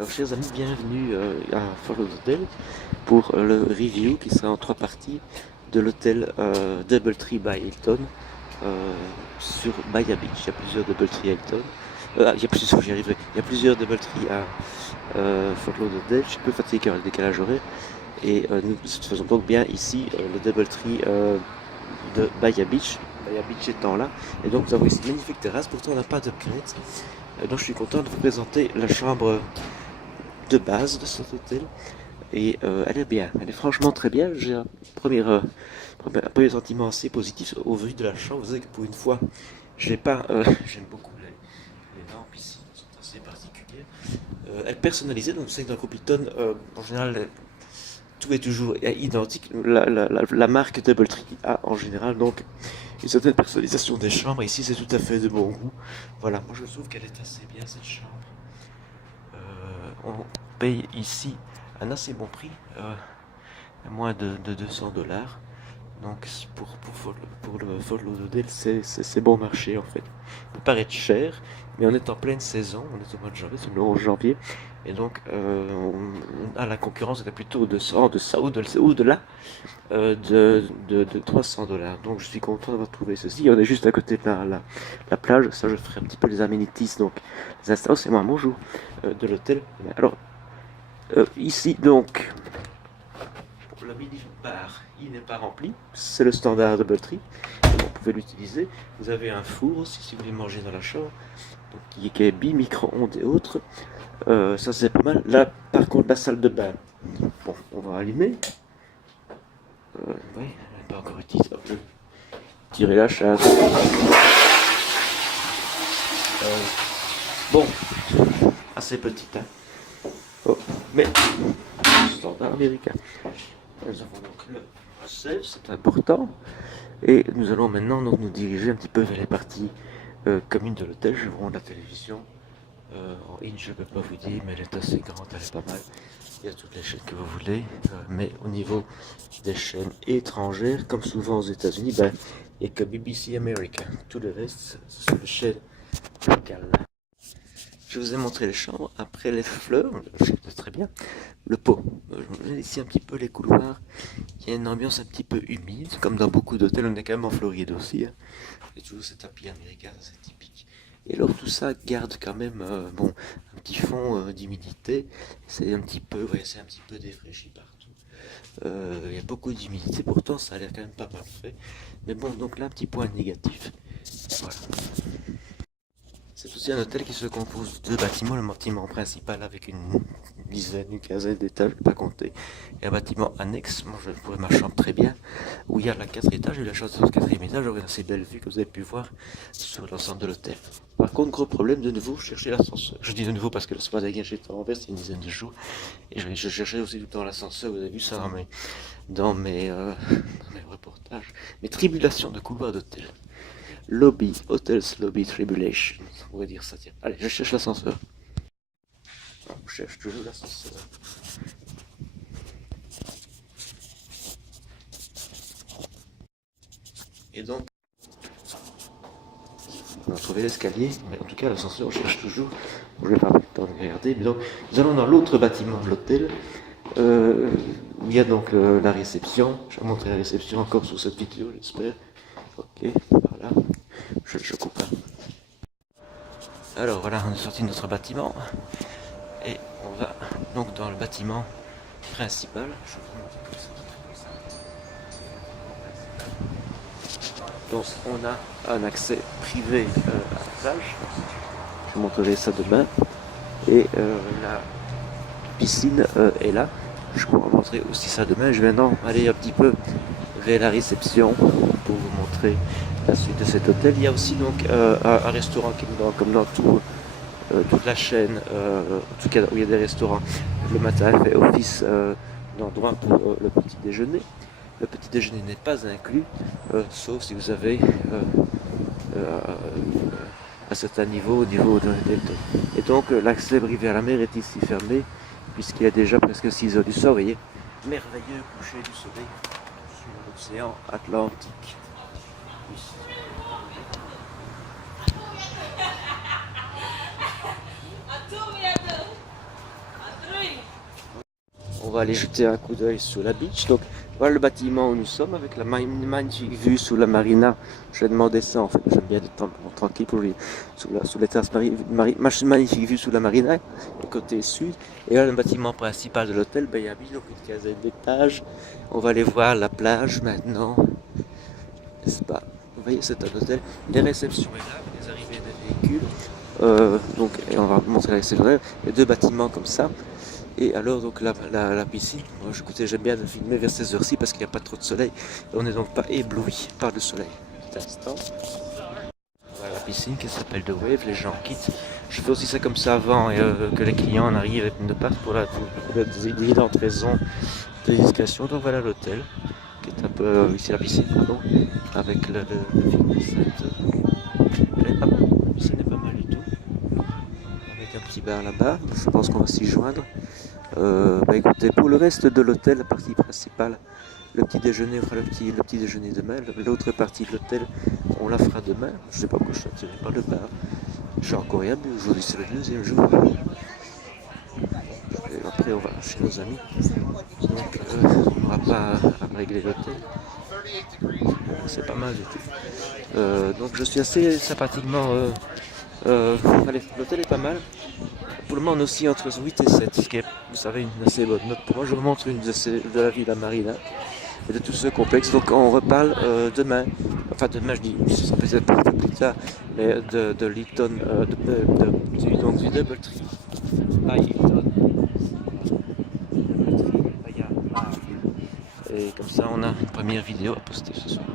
Alors, chers amis, bienvenue à Fort Lauderdale pour le review qui sera en trois parties de l'hôtel Doubletree by Hilton sur Maya Beach. Il y a plusieurs Doubletree à Hilton. Il y a plusieurs, j'y arriverai. Il y a plusieurs Doubletree à Fort Lauderdale. Je suis un peu fatigué par le décalage horaire. Et nous faisons donc bien ici le Doubletree de Maya Beach. Maya Beach étant là. Et donc nous avons ici une magnifique terrasse. Pourtant on n'a pas d'upgrade. Donc je suis content de vous présenter la chambre de base de cet hôtel. Et elle est bien, elle est franchement très bien. J'ai un premier sentiment assez positif au vu de la chambre. Vous savez que pour une fois, j'ai pas, j'aime beaucoup les lampes ici, elles sont assez particulières. Elle est personnalisée, donc vous savez que dans Copilton, en général, tout est toujours identique. La marque Doubletree a en général donc une certaine personnalisation des chambres. Ici, c'est tout à fait de bon goût. Voilà, moi je trouve qu'elle est assez bien cette chambre. On paye ici un assez bon prix, à moins de 200 $. Donc pour le Fort Lauderdale, c'est bon marché en fait. Il peut paraître cher, mais on est en pleine saison, on est au mois de janvier, c'est le 11 janvier. Et donc la concurrence était plutôt de ça, ou de là, de 300 $. Donc je suis content d'avoir trouvé ceci. On est juste à côté de la plage. Ça, je ferai un petit peu les amenities. Donc les instants, c'est moi, bonjour, de l'hôtel. Alors ici donc, le mini-bar, il n'est pas rempli. C'est le standard de Doubletree. Vous pouvez l'utiliser. Vous avez un four aussi si vous voulez manger dans la chambre. Donc, qui est bi-micro-ondes et autres. Ça c'est pas mal. Là par contre la salle de bain. Bon, on va allumer. Oui, elle n'est pas encore utilisée. Je vais tirer la chasse. Bon, assez petite, hein. Oh, mais standard américain. Nous avons donc le save, c'est important. Et nous allons maintenant donc nous diriger un petit peu vers les parties communes de l'hôtel. Je vous rends la télévision. En inch, je ne peux pas vous dire, mais elle est assez grande, elle est pas mal. Il y a toutes les chaînes que vous voulez, mais au niveau des chaînes étrangères, comme souvent aux États-Unis, ben, il n'y a que BBC America. Tout le reste, ce sont des chaînes locales. Je vous ai montré les chambres. Après les fleurs, c'est très bien. Le pot. Je ici un petit peu les couloirs. Il y a une ambiance un petit peu humide, comme dans beaucoup d'hôtels. On est quand même en Floride aussi. Hein. Il y a toujours cet tapis américain, c'est typique. Et alors tout ça garde quand même bon, un petit fond d'humidité. C'est un petit peu, ouais, c'est un petit peu défraîchi partout. Il y a beaucoup d'humidité, pourtant ça a l'air quand même pas mal fait. Mais bon, donc là, un petit point négatif. Voilà. C'est aussi un hôtel qui se compose de deux bâtiments. Le bâtiment principal avec une dizaine, une quinzaine d'étages, je ne vais pas compter. Et un bâtiment annexe, moi je pourrais ma chambre très bien, où il y a la 4 étages. J'ai eu la chance de au quatrième étage, j'aurai une assez belle vue que vous avez pu voir sur l'ensemble de l'hôtel. Par contre, gros problème, de nouveau, chercher l'ascenseur. Je dis de nouveau parce que le soir dernier j'étais en Anvers, il y a une dizaine de jours, et je cherchais aussi tout le temps l'ascenseur. Vous avez vu ça dans mes reportages. Mes tribulations de couloir d'hôtel. Lobby, Hotels Lobby Tribulation. On va dire ça, tiens. Allez, je cherche l'ascenseur. Je cherche toujours l'ascenseur. Et donc, on a trouvé l'escalier, mais en tout cas, l'ascenseur, on cherche toujours. Je vais pas avoir le temps de regarder. Mais donc, nous allons dans l'autre bâtiment de l'hôtel, où il y a donc la réception. Je vais vous montrer la réception encore sur cette vidéo, j'espère. Ok, voilà. Je coupe. Alors voilà, on est sorti de notre bâtiment et on va donc dans le bâtiment principal. Donc on a un accès privé à la plage. Je vous montrerai ça demain. Et la piscine est là. Je pourrais vous montrer aussi ça demain. Je vais maintenant aller un petit peu vers la réception pour vous montrer la suite de cet hôtel. Il y a aussi donc un restaurant qui est comme dans toute la chaîne, en tout cas où il y a des restaurants. Le matin, elle fait office d'endroit pour le petit déjeuner. Le petit déjeuner n'est pas inclus, sauf si vous avez un certain niveau au niveau de Hilton. Et donc l'accès privé à la mer est ici fermé, puisqu'il est déjà presque 6 heures du soir. Vous voyez, merveilleux coucher du soleil sur l'océan Atlantique. on va aller jeter un coup d'œil sur la beach. Donc voilà le bâtiment où nous sommes avec la magnifique vue sous la marina. J'ai demandé ça en fait, j'aime bien être tranquille pour lui, sous les terrasses magnifique vue sous la marina, côté sud. Et là le bâtiment principal de l'hôtel, ben, il y a donc une quinzaine d'étages. On va aller voir la plage maintenant, n'est-ce pas? Vous voyez, c'est un hôtel. Les réceptions est là, les arrivées des véhicules. Donc, et on va vous montrer la réception. Il y a deux bâtiments comme ça. Et alors, donc la piscine. Moi, écoutez, j'aime bien de filmer vers ces heures-ci parce qu'il n'y a pas trop de soleil. On n'est donc pas ébloui par le soleil. Petit instant. Voilà la piscine qui s'appelle The Wave. Les gens quittent. Je fais aussi ça comme ça avant et que les clients en arrivent et ne partent pour d'évidentes raisons de discrétion. Donc voilà l'hôtel qui est un peu ici la piscine, pardon, avec le film. Elle est pas mal. La piscine est pas mal du tout. Avec un petit bar là-bas. Je pense qu'on va s'y joindre. Bah écoutez, pour le reste de l'hôtel, la partie principale, le petit déjeuner, on fera le petit déjeuner demain. L'autre partie de l'hôtel, on la fera demain. Je sais pas pourquoi je suis attiré par le bar. J'ai encore rien bu. Aujourd'hui, c'est le deuxième jour. Et après, on va chez nos amis. Donc, on n'aura pas à régler l'hôtel. C'est pas mal du tout. Donc, je suis assez sympathiquement. Allez, l'hôtel est pas mal. Pour le moment, on est aussi entre 8 et 7, ce qui est, vous savez, une assez bonne note. Pour moi, je vous montre une de la Villa Marina et de tout ce complexe. Donc, on reparle demain. Enfin, demain, je dis, ça peut être un peu plus tard, mais de Hilton, donc du Doubletree by Hilton. Doubletree by Hilton. Et comme ça, on a une première vidéo à poster ce soir.